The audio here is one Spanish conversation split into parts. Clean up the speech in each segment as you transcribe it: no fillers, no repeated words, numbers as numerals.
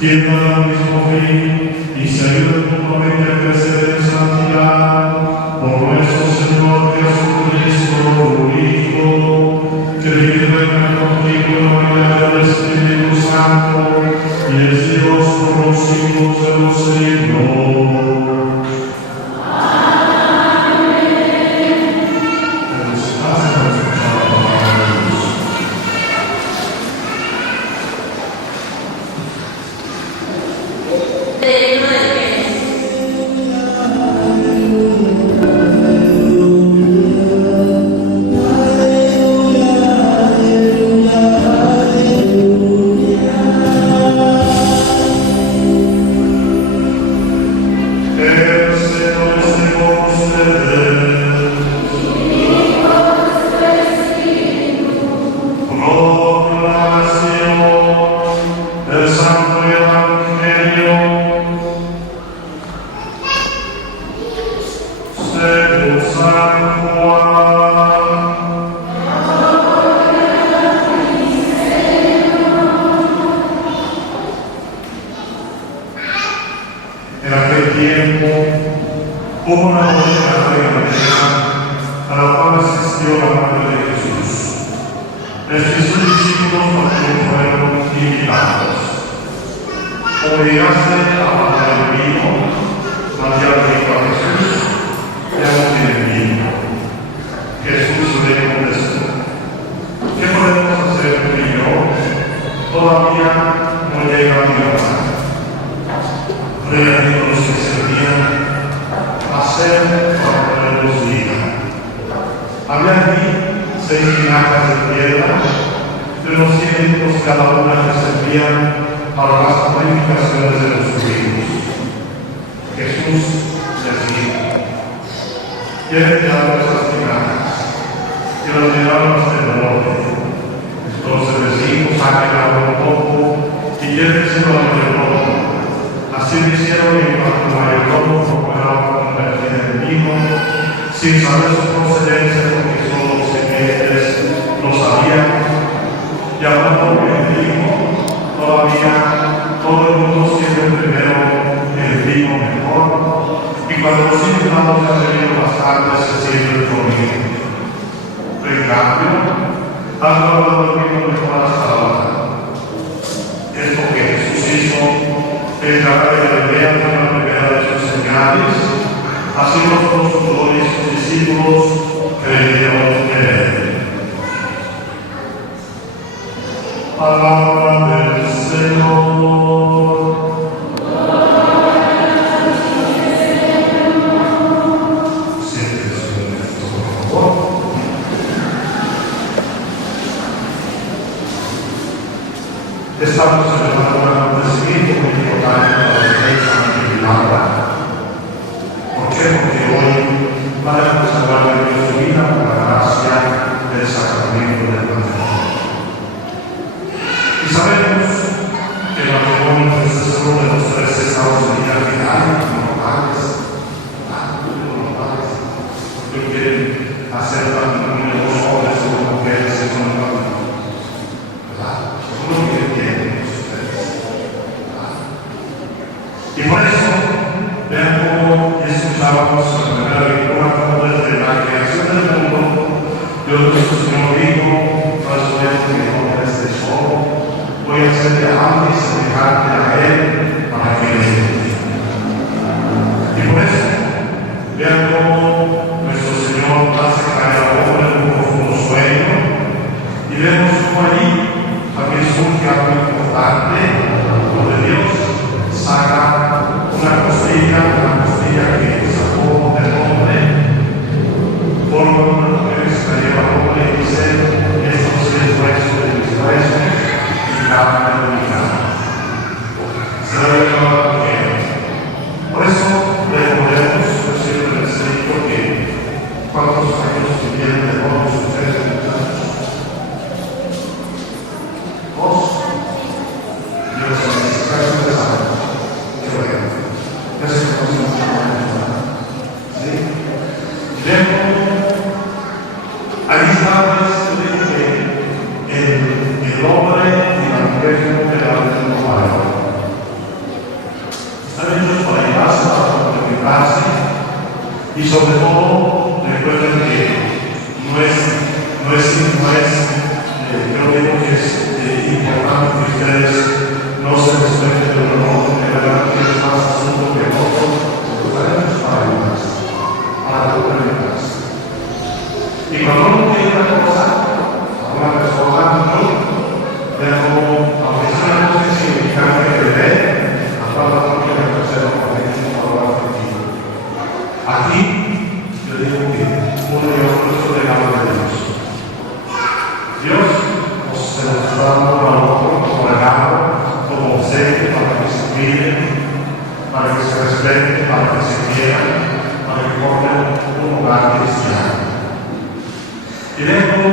tiendan al mismo fin y se ayuden mutuamente a crecer en santidad por nuestro Señor Jesucristo, tu Hijo, que vive y reina contigo en la unidad del Espíritu Santo y es Dios por los siglos de los siglos. En aquel tiempo hubo una bodega a la cual asistió la madre de Jesús. Sus discípulos también fueron invitados. Como llegaste a la del vino, María dijo a Jesús: ya no tiene vino. Jesús le contestó: ¿qué podemos hacer tú y yo? Todavía no llega mi hora. Ruega a los que servían hacer para que los diga. Había allí 6 tinajas de piedra, de los 100 litros cada una que servían para las purificaciones de los judíos. Jesús les dijo: lleven ya esas tinajas, y las llevaron hasta el norte. Entonces les dijo: saquen agua un poco y llévenselo al mayordomo. Así lo hicieron y cuando el mayordomo procuraba convertir en vino, sin saber su procedencia, porque solo los sirvientes lo sabían. Y hablando del vino, todavía todo el mundo sirve primero el vino mejor, y cuando los invitados han venido más tarde se sirve el comino. En cambio, has guardado el vino mejor hasta ahora. Esto que Jesús hizo en la Galilea fue la primera de sus señales, así los apóstoles y sus discípulos creyeron en él. Palabra del Señor. Siéntese, por favor. Estamos celebrando un acontecimiento muy importante para la Iglesia Antiquilada. ¿Por qué? Porque hoy vamos a hablar de Dios divina por la gracia del sacramento del matrimonio. Y sabemos que el matrimonio es uno de los 3 estados de vida que hay, normales, porque quieren hacer matrimonio de 2 hombres o 2 mujeres en un matrimonio. Y por eso, vean cómo escuchábamos la primera lectura, como desde la creación del mundo, Dios nuestro Señor dijo: no es bueno que el hombre esté solo, voy a hacerte amar y semejante a él para que le dé. Y por eso, vean cómo nuestro Señor hace caer al hombre en un profundo sueño, y vemos cómo allí también surge algo importante, donde Dios saca una costilla que sacó del hombre, forma una mujer que se la lleva al hombre y dice: esto es el hueso de mis huesos y carne de mi carne. Se la lleva a la mujer. Por eso recordemos, yo siempre les he dicho que ¿cuántos años tienen de novios ustedes, muchachos? 2. Yo les he casi 3 años. Qué bueno. Ya se conocen mucho más. ¿Sí? Y luego, ahí está que el hombre y la mujer no quedaron en un varón. Y sobre todo, recuerden que creo que es importante que ustedes no se respeten de uno a otro, que verdad que es más asunto que otro, para complementarse. Y cuando uno tiene una cosa, una persona, pero aunque sea una cosa significante que ve, a toda la parte de conocer lo correcto y valor afectivo. Aquí, yo digo que uno y otro es un regalo de Dios. Dios se nos está dando a otro como regalo, como obsequio para que se cuiden, para que se respeten, para que se quieran, para que formen un hogar cristiano. Y luego,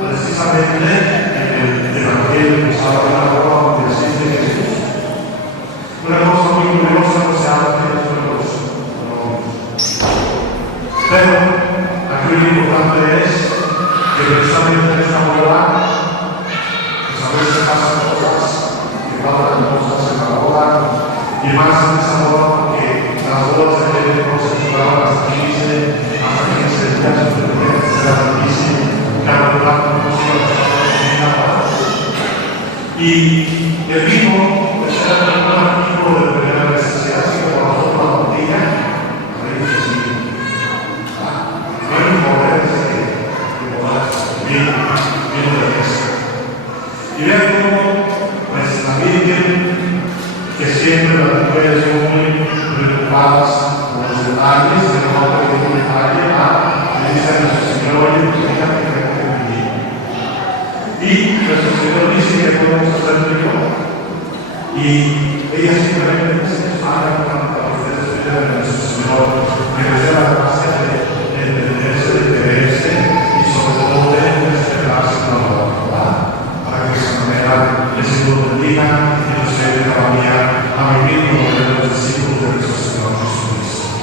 precisamente, en el Evangelio que estaba en la boda donde existe Jesús, una cosa muy curiosa no se habla de los pero aquí lo importante es que precisamente en esta boda, pues a veces pasan cosas, que pasan cosas en la boda, y más en esa boda porque las bodas se deben concentradas hasta 15 días, cada plato y el vino pues era un artículo de primera necesidad, así como nosotros la botella, no hay un poder vino de mesa. Y vean cómo pues la Virgen, que siempre las mujeres son muy preocupadas por los detalles, que no va a pedir un detalle, le dice a nuestro Señor, oye, pues fíjate que tengo que vivir. Y nuestro Señor dice que podemos hacerlo yo. Y ella simplemente dice, haga cuanto a ustedes piden a nuestro Señor, que les dé la gracia de entenderse, de quererse y sobre todo de respetarse con la voluntad, para que de esa manera el Señor bendiga y nos lleve cada día a vivir como los discípulos de nuestro Señor Jesucristo.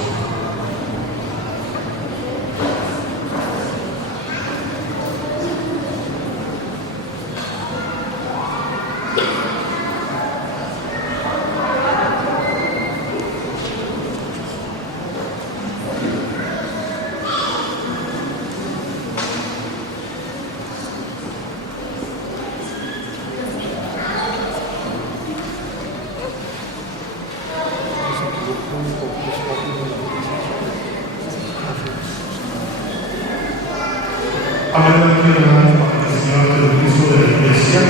Hablando aquí de la Señor Jesucristo de la Iglesia,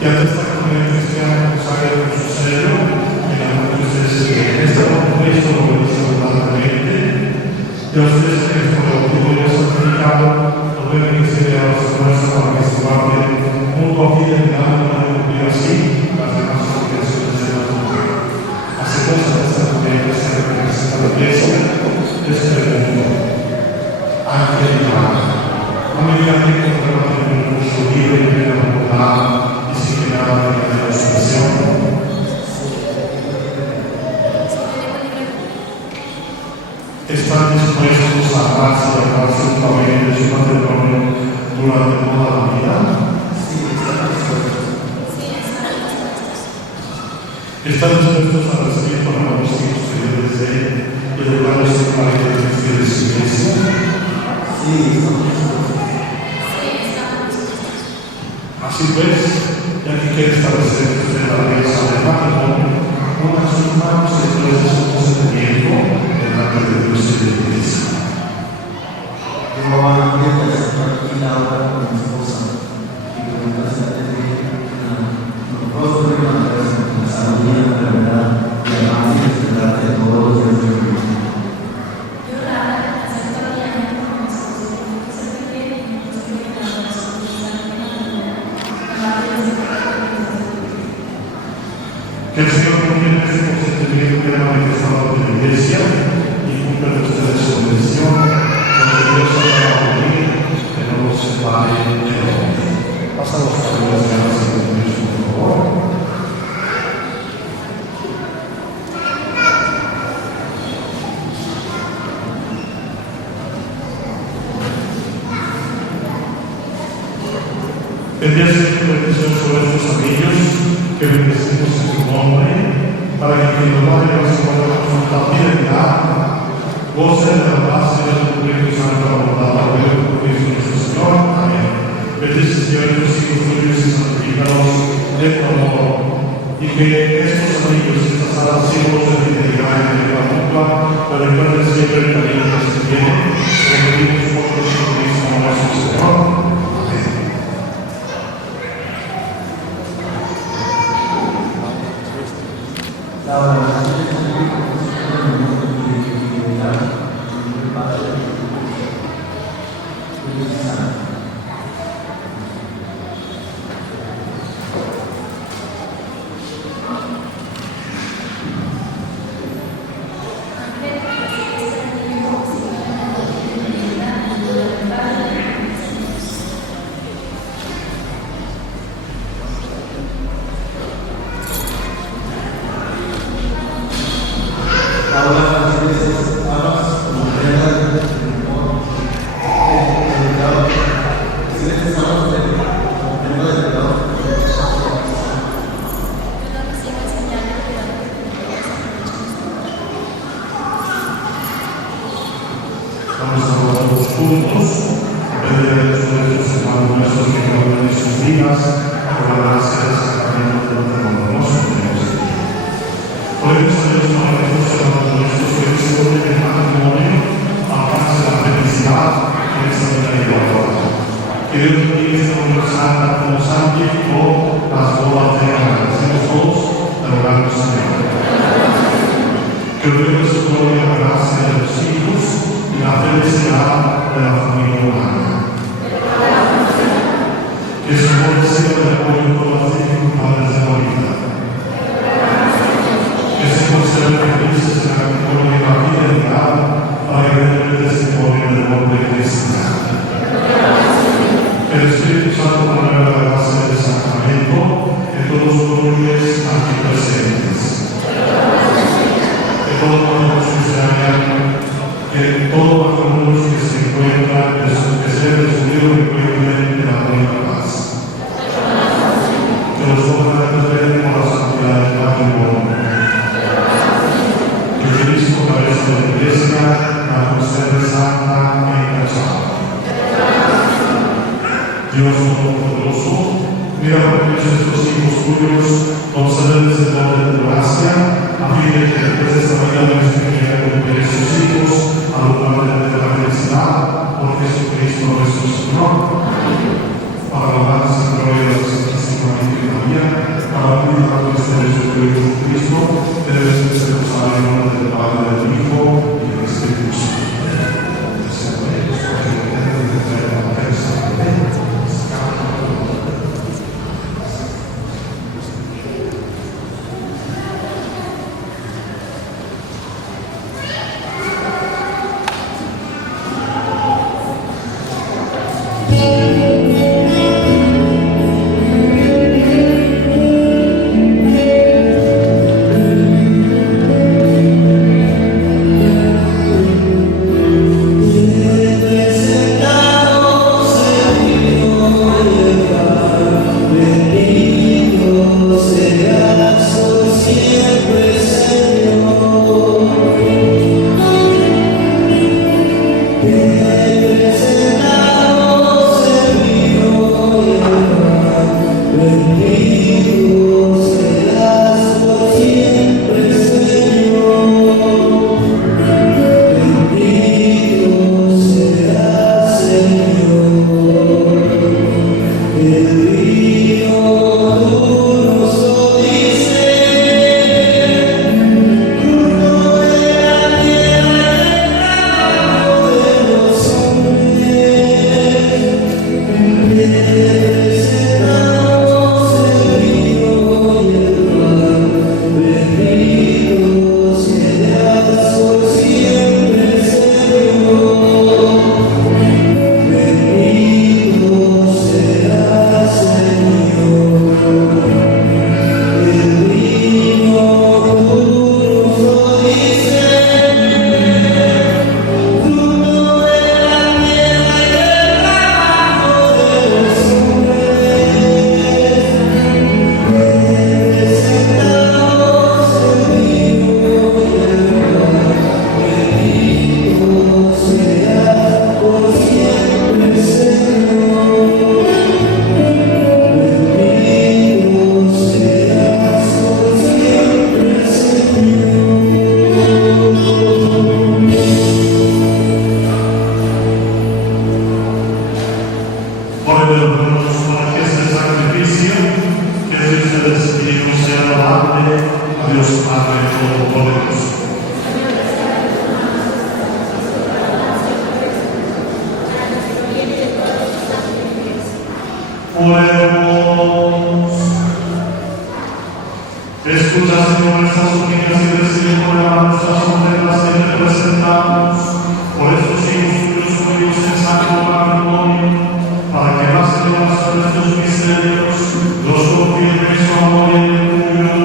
y ante esta comunidad cristiana consagra con su sello, en la entonces esta propuesta lo realiza voluntariamente, y a ustedes que por el motivo de Dios santificado, lo deben que se vea a su fuerza para que se guarde junto a fidelidad para cumplir así las demás obligaciones de la mujer. Hacemos a esta comunidad cristiana que representa la Iglesia, este mundo, ángel y madre. A medida que encontramos en un curso libre y de la voluntad y sin que nada de la expresión, están dispuestos a amarse y a darse un papel de su matrimonio durante toda la vida. Están dispuestos a recibir con los hijos que Dios desee y educar a su padre de su iglesia. Así pues, ya que quiere establecer usted la alianza del matrimonio, pongan sus manos después de su consentimiento delante de Dios y de la Iglesia. Yo voy a aceptar aquí la obra con mi esposa y con la gracia de los rostros y la sabiduría, la verdad y la paz y la verdad de todos los días de mi vida. Que el Señor conviene ese consentimiento que era manifestado en la Iglesia y cumpla ustedes su bendición, donde Dios haya a morir, que no nos separe del hombre. Pasamos a las ganas de Dios, por favor. Envíase tu bendición sobre estos anillos que bendecimos en tu nombre, para que quien lo vaya a recibir con la fidelidad Gocen de la paz y del Espíritu Santo, voluntad de Jesucristo nuestro Señor. Amén. Bendice, Señor, tus hijos tuyos y santifícalos de tu amor, y que estos anillos y estas alas símbolos de fidelidad y de la mutua para recuerden siempre el camino que se tiene. Repetimos por Jesucristo nuestro Señor. Amén. La oración de San Luis, Padre, Espíritu Santo. Ahora las veces amas como prendas del amor, del pecado, si veces amas como prenda del pecado, Vamos a orar todos juntos, pedir a Dios por estos hermanos nuestros que colaboran en sus vidas, por la gracia del sacramento de lo hermoso que tenemos aquí. Oremos a Dios para que estos hermanos nuestros que descubren el matrimonio alcancen la felicidad en esta vida igualdad. Que Dios bendiga esta unión santa como santificó las bodas de Cana. Decimos todos, adoramos a Dios. Que oremos su gloria la gracia de los hijos y la felicidad de la familia humana. Que su amor sea de apoyo en todas las dificultades de la vida. Que se conserven felices en la gloria de la fidelidad para que den el testimonio del nombre de Cristo. Que el Espíritu Santo promueva la gracia del sacramento en todos los cónyuges aquí presentes. Que todos los que todo matrimonio que se encuentra, que sea resumido en la buena paz. Que los jóvenes respeten por la santidad del matrimonio. Que Cristo, cabeza de la Iglesia, la conserve santa e intachable. Dios Todopoderoso, mira por estos hijos tuyos, concédeles el don de tu gracia, a fin de que después de esta vida de nuestra vida con sus hijos, a lo largo de la felicidad, por Jesucristo nuestro Señor. Para la alabanza y gloria de la Santísima Virgen María, para la vida de nuestro Jesucristo, debe ser usado en nombre del Padre, del Hijo y del Espíritu Santo. Oremos. Escucha, Señor, nuestras súplicas y recibe con el alma nuestras ofrendas que te presentamos por estos hijos tuyos unidos en santo matrimonio, para que la celebración de estos misterios los confirme en su amor y en el tuyo,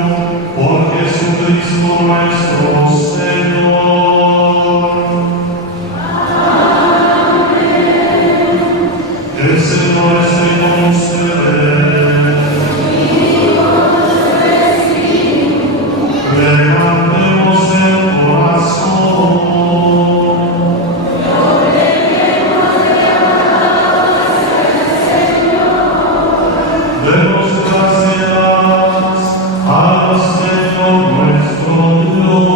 por Jesucristo nuestro Señor. Amén. El Señor esté con ustedes. Levantemos el corazón. Demos gracias al Señor nuestro Dios.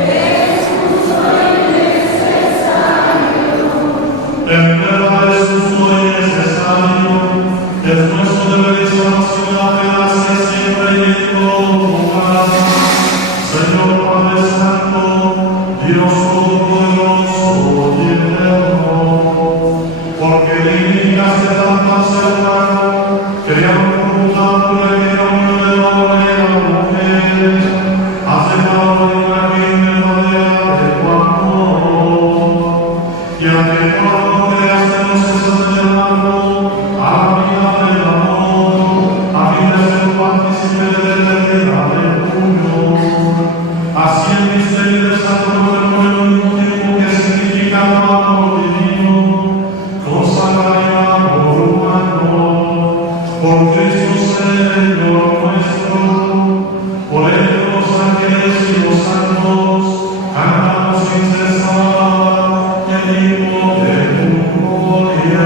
Es justo y necesario. En verdad es justo y necesario. Es nuestro deber y salvación la gracia siempre y en todo lugar. Señor Padre Santo, Dios Todopoderoso y eterno, porque dignificaste tanto al ser humano, creando computando y creando de hombre y la mujer, has dejado de una vida verdadera de tu amor, y ante todo creaste los cesas del hermano, a la vida del amor, a fin de ser partícipe de la eternidad del tuyo. Así el misterio del Santo Cuerpo del mismo tiempo que significa el amor divino, consagra el amor humano, por Cristo Señor nuestro, por él los ángeles y los santos, cantamos sin cesar el himno de tu gloria.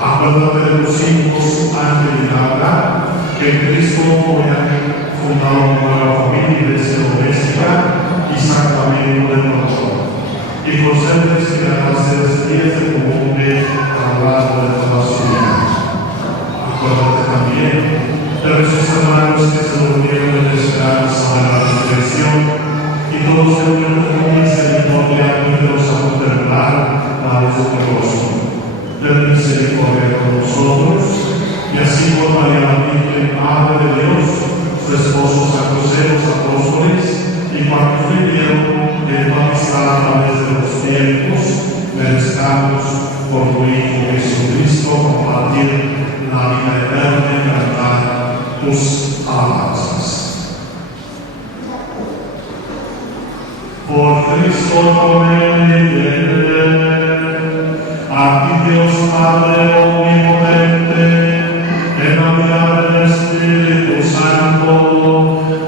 Acuérdate de los hijos antes de nada, que Cristo haya fundado una nueva familia y iglesia doméstica y sacramento del perdón. Y conserves que la clase de días de cumple a lo largo de toda su vida. Acuérdate también de nuestros hermanos que se durmieron en esperanza de la resurrección y todos se unieron con misericordia y los a contemplar la luz del rostro. Ten misericordia con nosotros, y así por María la Virgen, Madre de Dios, su esposo San José, los apóstoles, y cuantos vivieron en tu amistad a través de los tiempos, merezcamos por tu Hijo Jesucristo compartir la vida eterna y cantar tus alabanzas. Por Cristo con él y en él, a ti Dios Padre omnipotente, en la unidad del Espíritu Santo,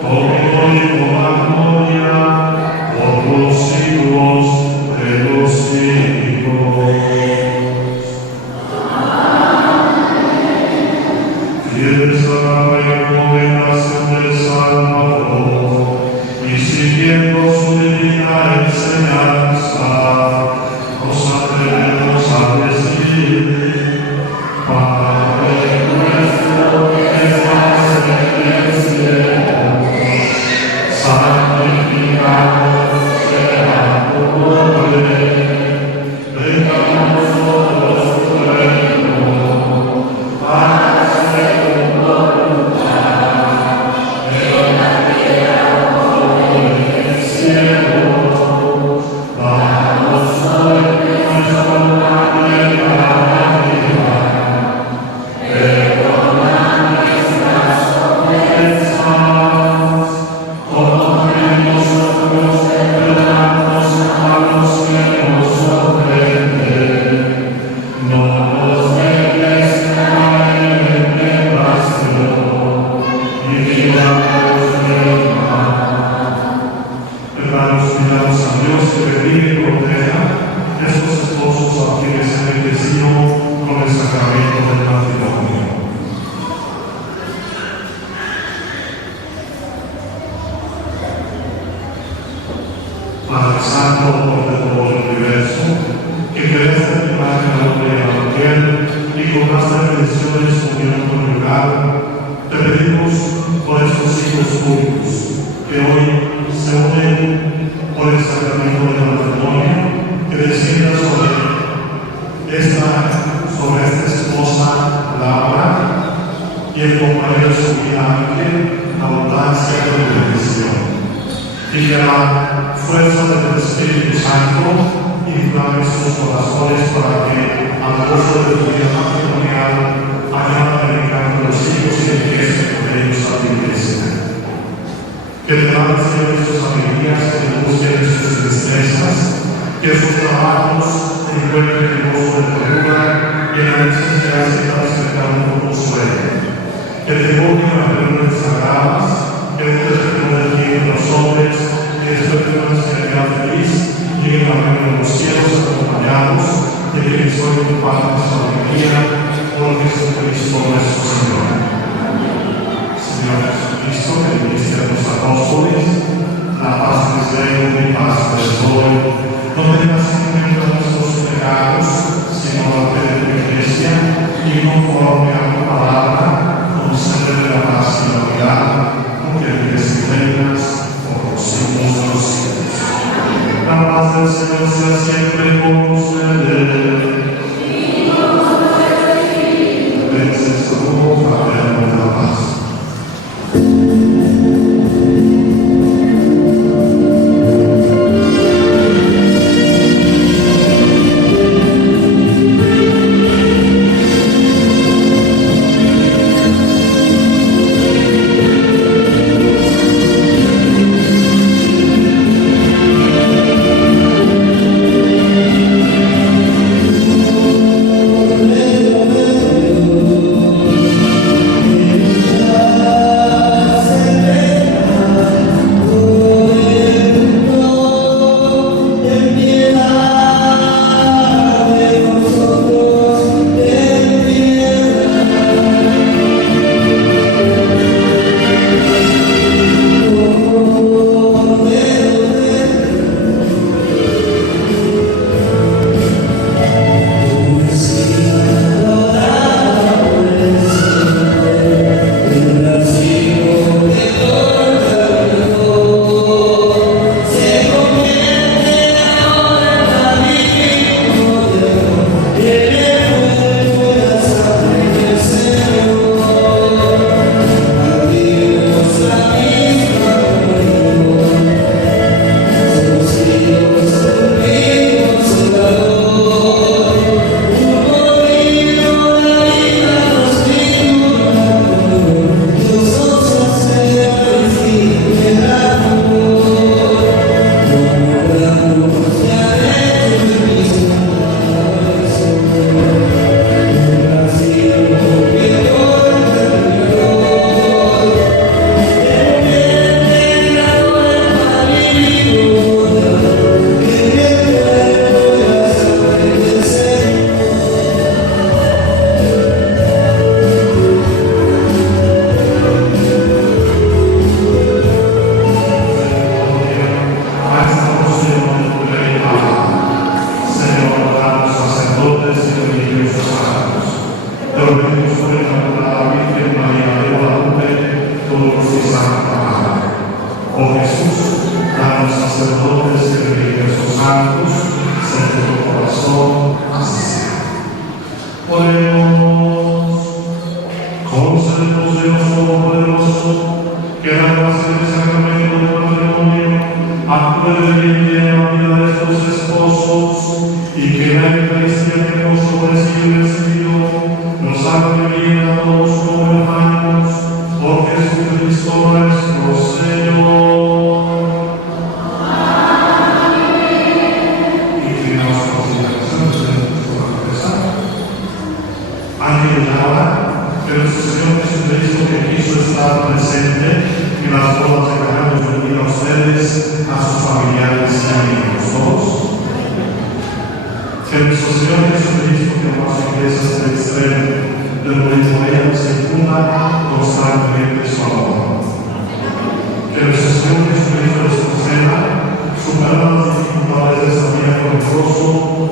todo y toda gloria, por los siglos de los siglos. Fieles a la recomendación del Salmo. con más bendiciones unión conyugal, te pedimos por estos hijos tuyos que hoy se unen por el sacramento del matrimonio, que descienda sobre esta esposa Laura y el compañero de su vida Ángel, la abundancia de tu bendición. Y que la fuerza del Espíritu Santo inflame sus corazones para que al gozo de tu vida matrimonial hayan predicado los hijos que enriquecen con ellos a tu iglesia. Que te dan Señor sus alegrías, que te busquen sus destrezas, que sus trabajos encuentren el gozo de tu ayuda y en la necesidad de estar acercando con consuelo. Que te pongan a reuniones sagradas, que te desperten de los hombres, que desperten una serenidad feliz, lleguen a reino de los cielos acompañados de Cristo y tu Padre de su alegría, por Jesucristo nuestro Señor. Señor Jesucristo, que viniste a los apóstoles, la paz les dejo, mi paz les doy. No tengas en cuenta nuestros pecados, sino la fe de tu iglesia, y conforme a tu palabra, concédele la paz y la unidad, porque vives y reinas por los siglos de los siglos. La paz del Señor sea siempre con ustedes. Dense saludos fraternos de la paz.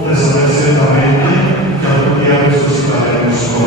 de saber ciertamente que algún día resucitaremos.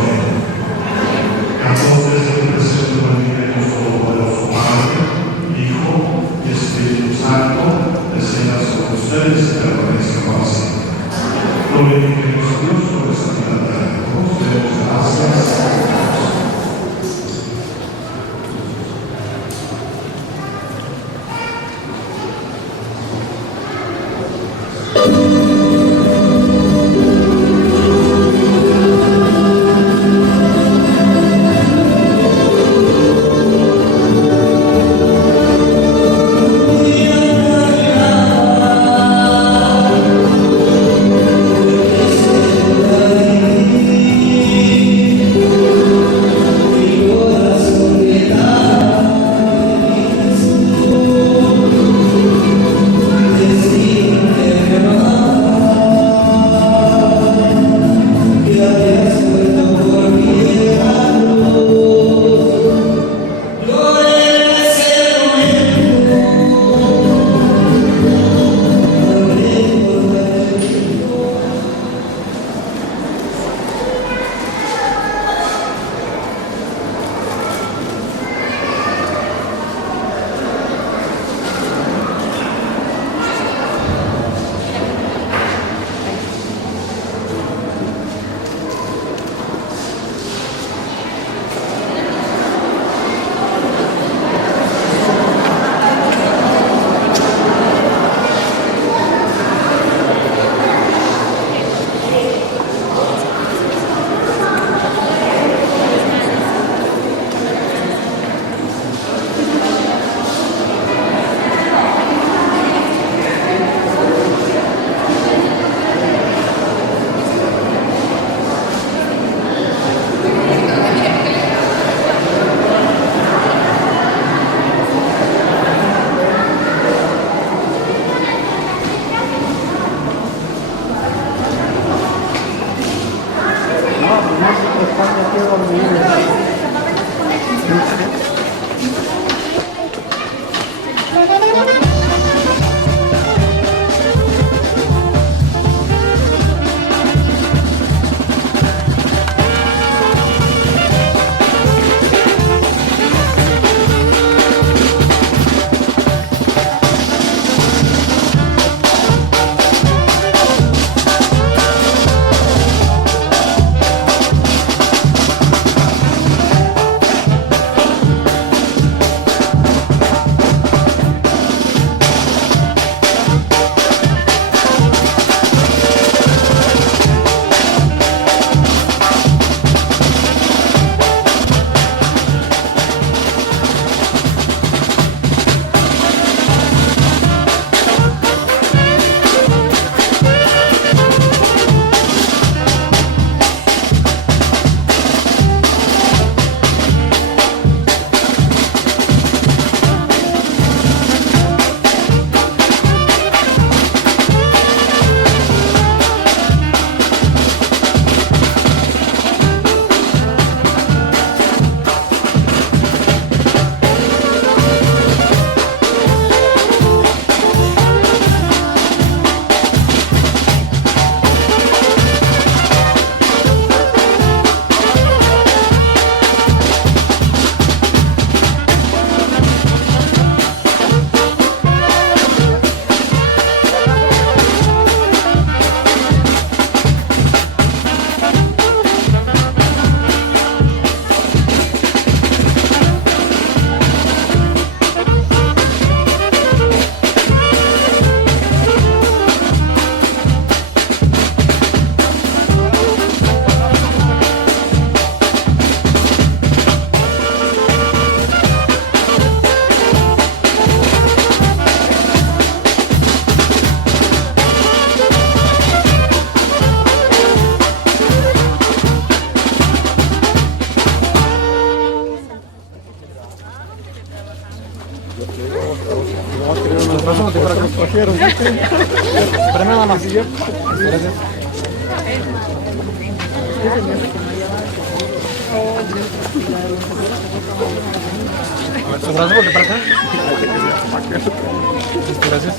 están metidos al medio. Espérame nada más. Gracias. ¿Su brazo de para acá? Gracias.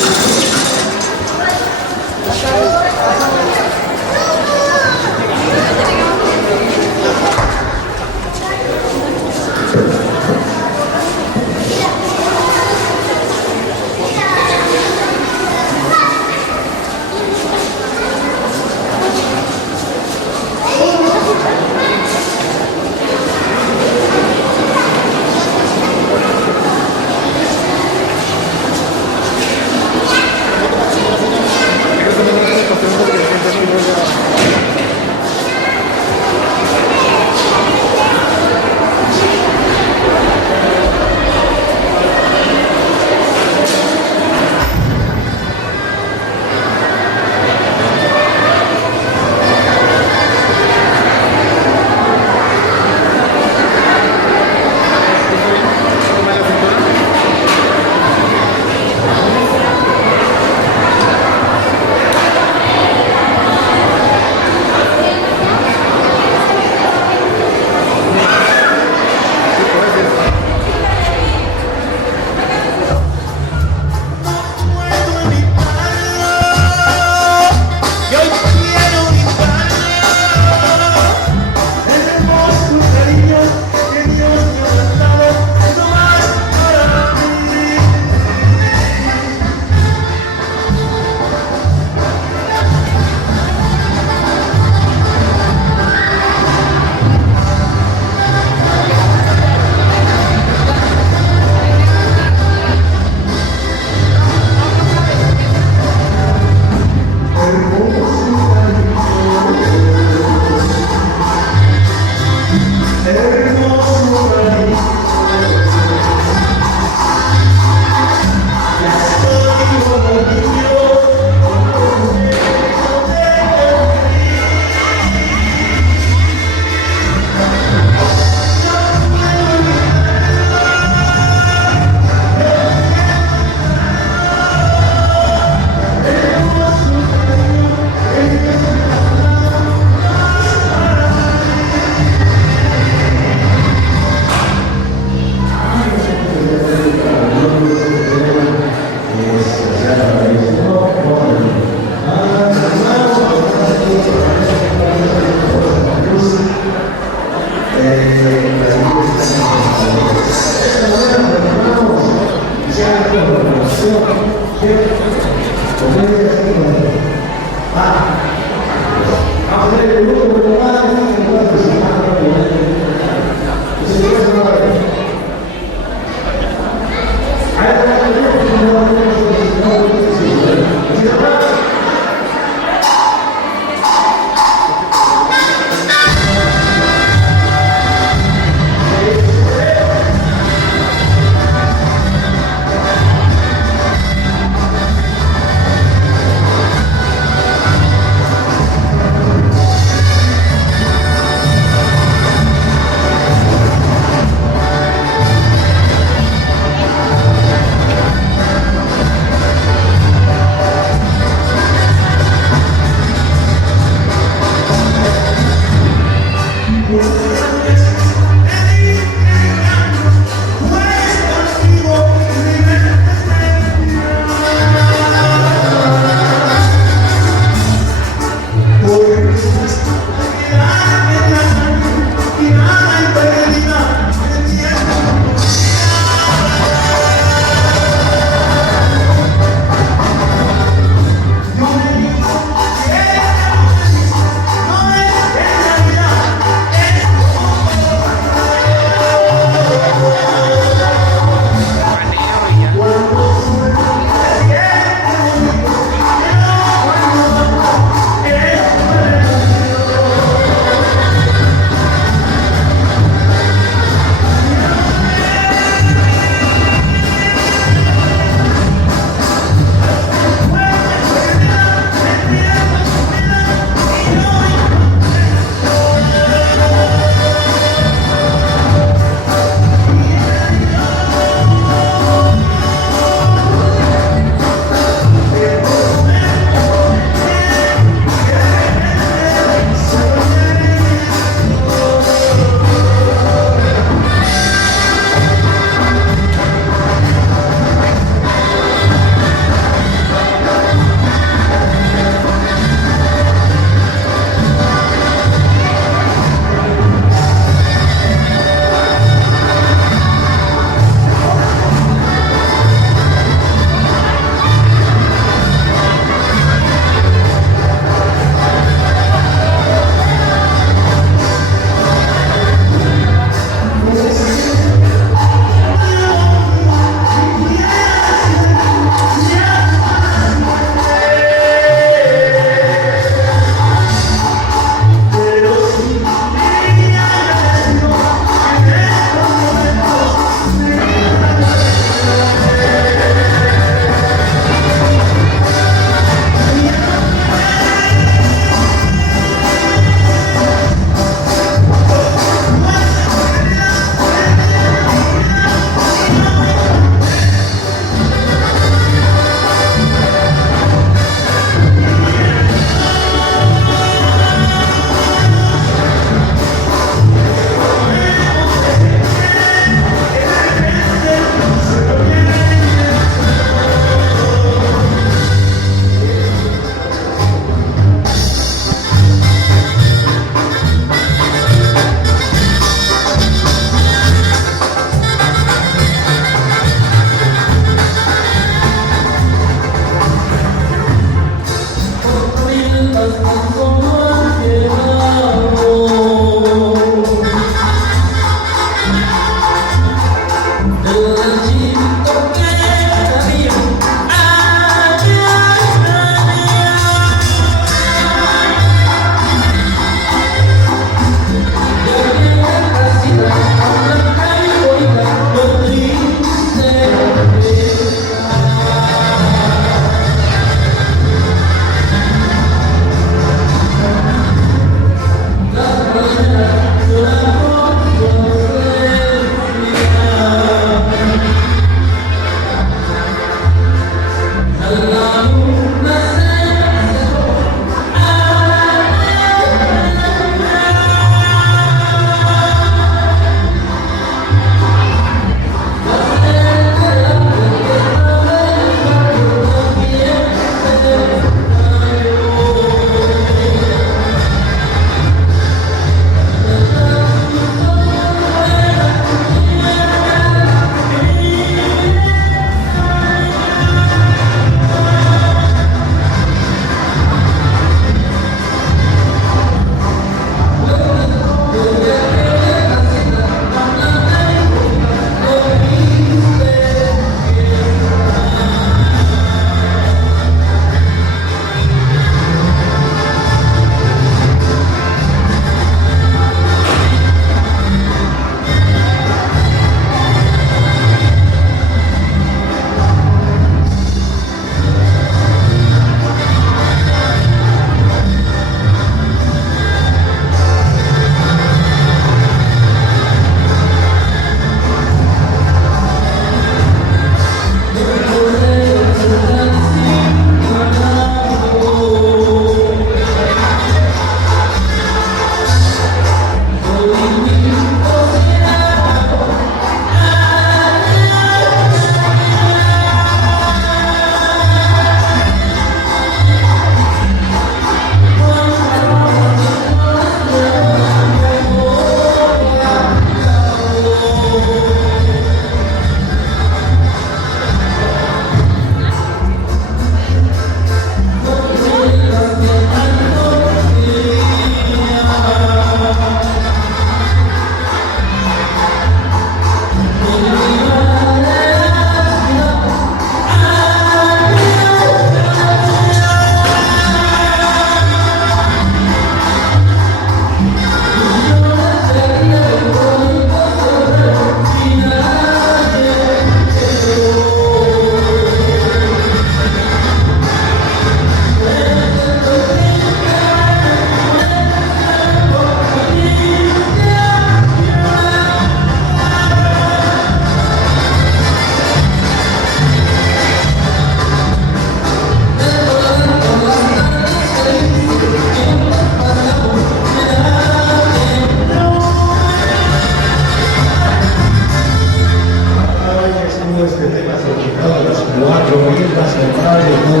este tema significado de las 4 islas centrales, no.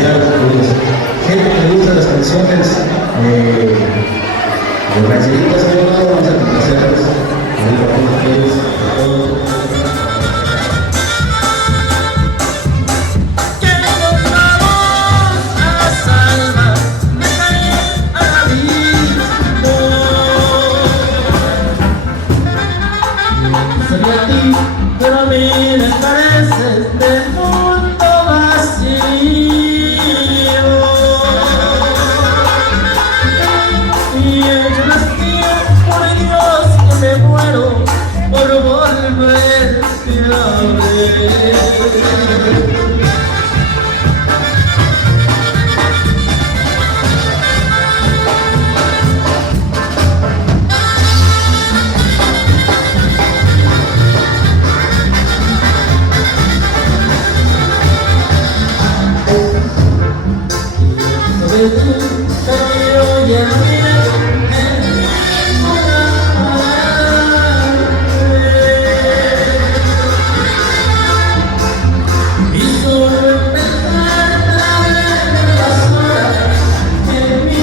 Ya, pues, gente que le gusta las canciones de rancheritas, vamos a complacerlas. Pero a mí me pareces del mundo vacío. Y yo las quiero, por Dios que me muero por volverte a ver. Pero yo ya y solo pensar las horas que mi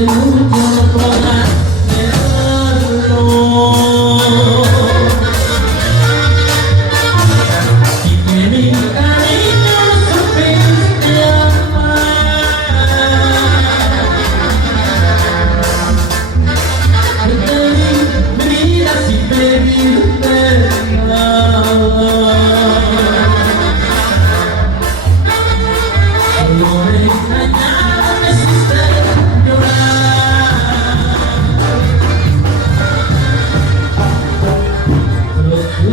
mucho no podrás negarlo. Y que mi cariño no supiste amar. Yo te di mi vida sin pedirte nada. Solo me extrañaba, me hiciste llorar. Pero tú